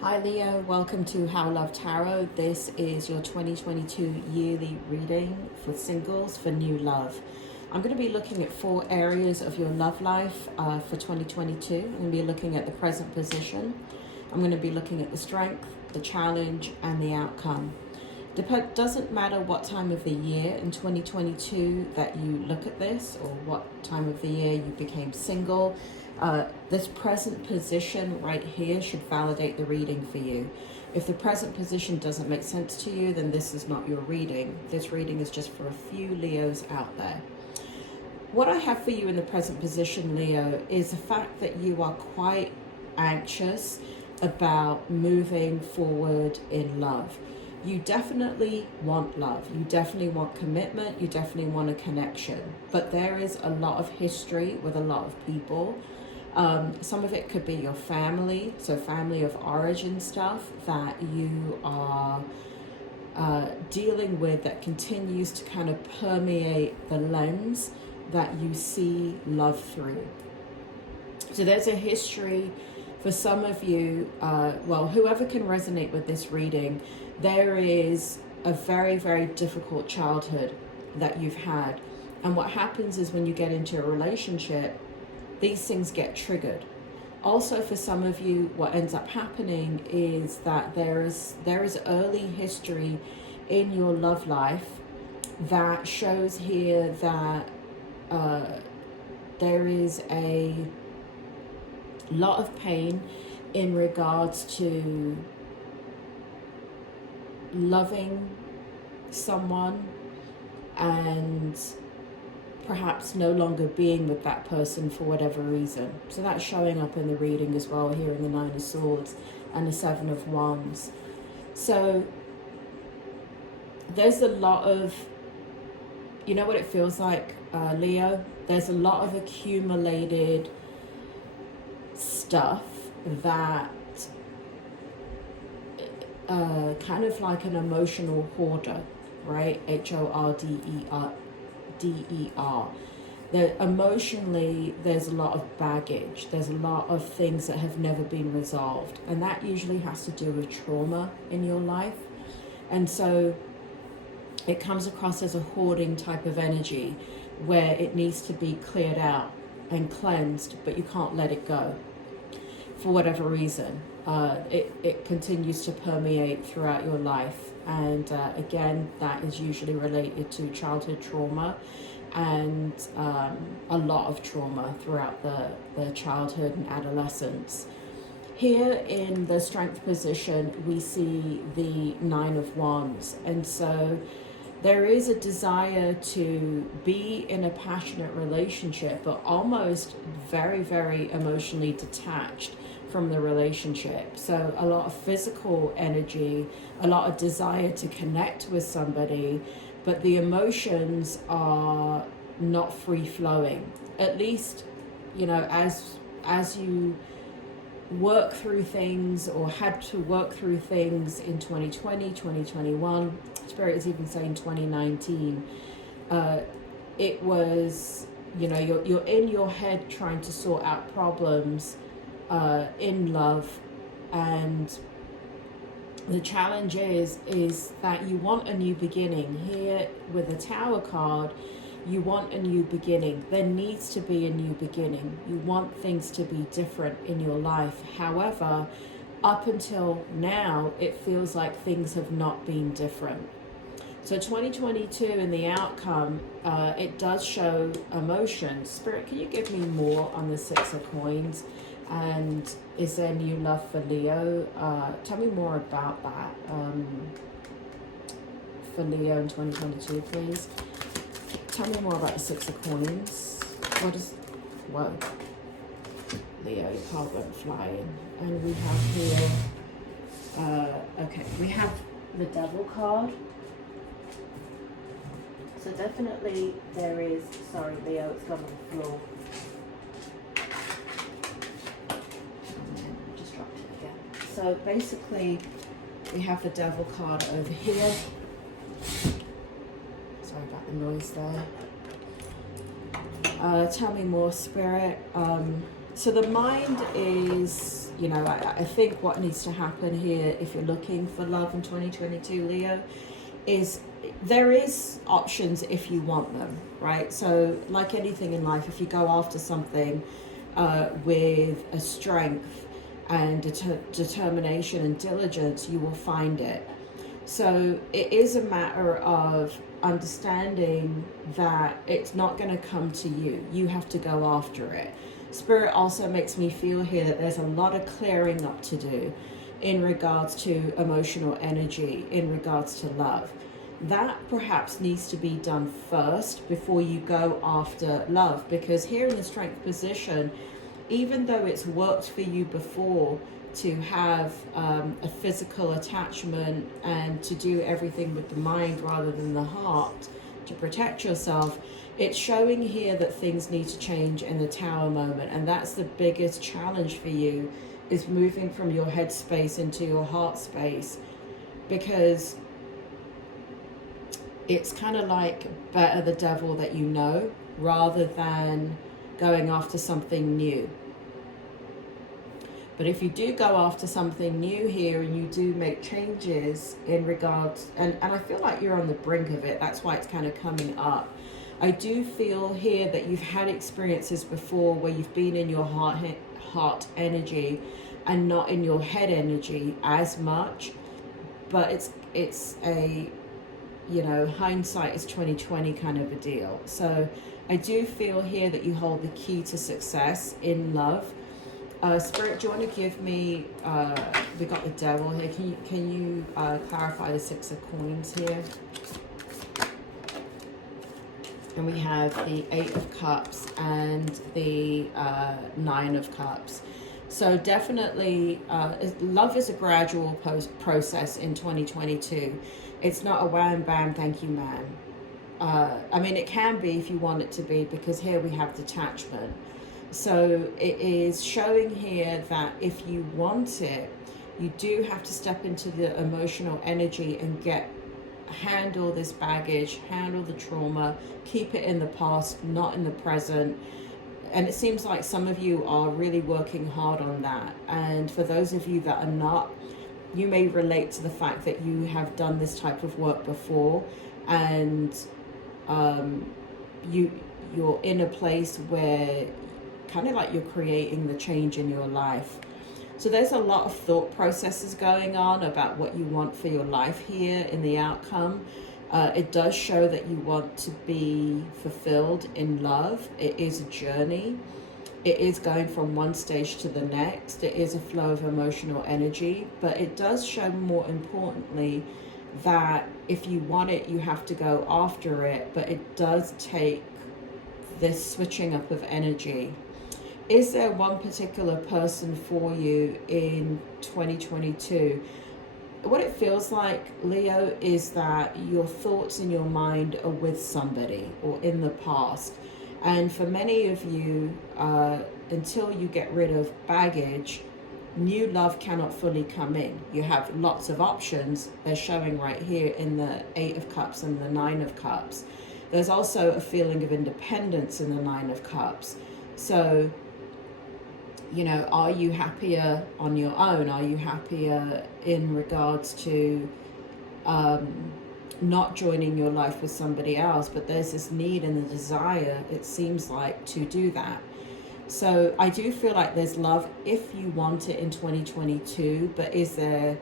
Hi Leo, welcome to How Love Tarot. This is your 2022 yearly reading for singles for new love. I'm going to be looking at 4 areas of your love life for 2022. I'm going to be looking at the present position. I'm going to be looking at the strength, the challenge, and the outcome. Doesn't matter what time of the year in 2022 that you look at this, or what time of the year you became single. This present position right here should validate the reading for you. If the present position doesn't make sense to you, then this is not your reading. This reading is just for a few Leos out there. What I have for you in the present position, Leo, is the fact that you are quite anxious about moving forward in love. You definitely want love. You definitely want commitment. You definitely want a connection. But there is a lot of history with a lot of people. Some of it could be your family, so family of origin stuff that you are dealing with that continues to kind of permeate the lens that you see love through. So there's a history for some of you, well, whoever can resonate with this reading, there is a very, very difficult childhood that you've had. And what happens is when you get into a relationship, these things get triggered. Also, for some of you, what ends up happening is that there is early history in your love life that shows here that there is a lot of pain in regards to loving someone and perhaps no longer being with that person for whatever reason. So that's showing up in the reading as well here in the 9 of Swords and the 7 of Wands. So there's a lot of, you know what it feels like, Leo? There's a lot of accumulated stuff that kind of like an emotional hoarder, right? HORDER. That emotionally there's a lot of baggage, there's a lot of things that have never been resolved, and that usually has to do with trauma in your life. And so it comes across as a hoarding type of energy where it needs to be cleared out and cleansed, but you can't let it go for whatever reason. It continues to permeate throughout your life. And again, that is usually related to childhood trauma and a lot of trauma throughout the childhood and adolescence. Here in the strength position, we see the 9 of Wands. And so there is a desire to be in a passionate relationship, but almost very, very emotionally detached from the relationship. So a lot of physical energy, a lot of desire to connect with somebody, but the emotions are not free flowing. At least, you know, as you work through things or had to work through things in 2020, 2021, Spirit is even saying 2019, it was, you know, you're in your head trying to sort out problems in love, and the challenge is that you want a new beginning. Here with the Tower card, you want a new beginning. There needs to be a new beginning. You want things to be different in your life. However, up until now, it feels like things have not been different. So 2022 in the outcome, it does show emotion. Spirit, can you give me more on the 6 of Coins? And is there new love for Leo? Tell me more about that for Leo in 2022, please. Tell me more about the 6 of Coins. What is... Whoa. Leo, your card went flying. And we have here... okay, we have the Devil card. So definitely there is... Sorry, Leo, it's gone on the floor. So basically, we have the Devil card over here. Sorry about the noise there. Tell me more, Spirit. So the mind is you know, I think what needs to happen here, if you're looking for love in 2022, Leo, is there is options if you want them, right? So like anything in life, if you go after something with a strength and determination and diligence, you will find it. So it is a matter of understanding that it's not going to come to you. You have to go after it. Spirit also makes me feel here that there's a lot of clearing up to do in regards to emotional energy, in regards to love. That perhaps needs to be done first before you go after love, because here in the strength position, even though it's worked for you before to have a physical attachment and to do everything with the mind rather than the heart to protect yourself, it's showing here that things need to change in the Tower moment. And that's the biggest challenge for you, is moving from your head space into your heart space, because it's kind of like better the devil that you know rather than going after something new. But if you do go after something new here and you do make changes in regards, and I feel like you're on the brink of it, that's why it's kind of coming up. I do feel here that you've had experiences before where you've been in your heart energy and not in your head energy as much, but it's a, you know, hindsight is 2020 kind of a deal. So I do feel here that you hold the key to success in love. Spirit, do you want to give me, we got the devil here, can you clarify the 6 of coins here? And we have the 8 of cups and the 9 of cups. So definitely, love is a gradual process in 2022. It's not a wham, bam, thank you, ma'am. I mean, it can be if you want it to be, because here we have detachment. So it is showing here that if you want it, you do have to step into the emotional energy and handle this baggage, handle the trauma, keep it in the past, not in the present. And it seems like some of you are really working hard on that. And for those of you that are not, you may relate to the fact that you have done this type of work before, and you're in a place where kind of like you're creating the change in your life. So there's a lot of thought processes going on about what you want for your life here in the outcome. It does show that you want to be fulfilled in love. It is a journey. It is going from one stage to the next. It is a flow of emotional energy, but it does show, more importantly, that if you want it, you have to go after it, but it does take this switching up of energy. Is there one particular person for you in 2022? What it feels like, Leo, is that your thoughts in your mind are with somebody or in the past. And for many of you, until you get rid of baggage, new love cannot fully come in. You have lots of options. They're showing right here in the 8 of Cups and the 9 of Cups. There's also a feeling of independence in the 9 of Cups. So, you know, are you happier on your own? Are you happier in regards to not joining your life with somebody else? But there's this need and the desire, it seems like, to do that. So I do feel like there's love if you want it in 2022, but is there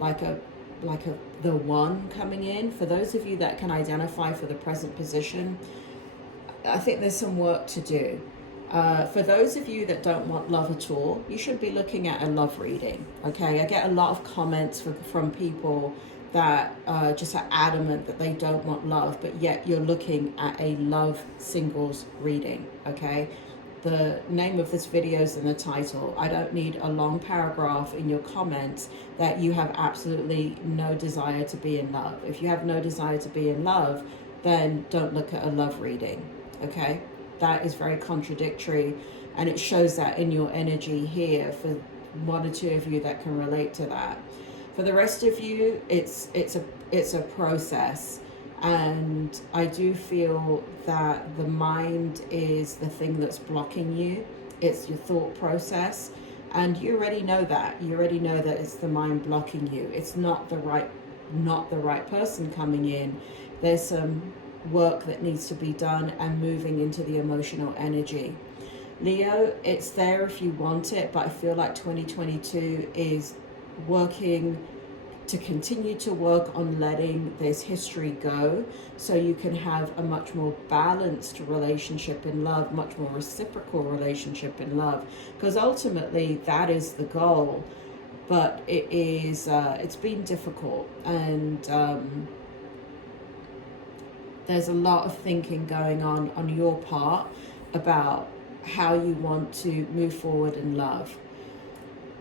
like the one coming in? For those of you that can identify for the present position, I think there's some work to do. For those of you that don't want love at all, you should be looking at a love reading, okay? I get a lot of comments from people that just are adamant that they don't want love, but yet you're looking at a love singles reading, okay? The name of this video is in the title. I don't need a long paragraph in your comments that you have absolutely no desire to be in love. If you have no desire to be in love, then don't look at a love reading, okay? That is very contradictory, and it shows that in your energy here for one or two of you that can relate to that. For the rest of you, it's a process, and I do feel that the mind is the thing that's blocking you. It's your thought process. And you already know that. You already know that it's the mind blocking you. It's not the right person coming in. There's some work that needs to be done and moving into the emotional energy. Leo, it's there if you want it, but I feel like 2022 is working to continue to work on letting this history go so you can have a much more balanced relationship in love, much more reciprocal relationship in love, because ultimately that is the goal. But it is it's been difficult, and there's a lot of thinking going on your part about how you want to move forward in love.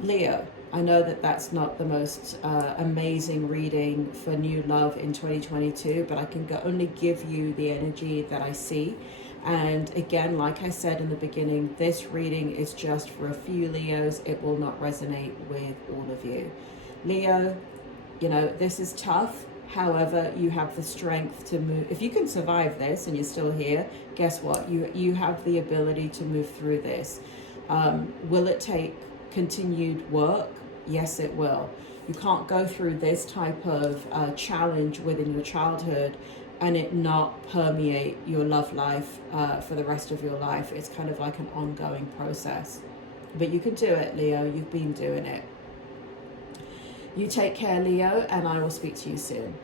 Leo, I know that that's not the most amazing reading for new love in 2022, but I can only give you the energy that I see. And again, like I said in the beginning, this reading is just for a few Leos. It will not resonate with all of you. Leo, you know, this is tough. However, you have the strength to move. If you can survive this and you're still here, guess what? You have the ability to move through this. Will it take continued work? Yes, it will. You can't go through this type of challenge within your childhood and it not permeate your love life for the rest of your life. It's kind of like an ongoing process. But you can do it, Leo. You've been doing it. You take care, Leo, and I will speak to you soon.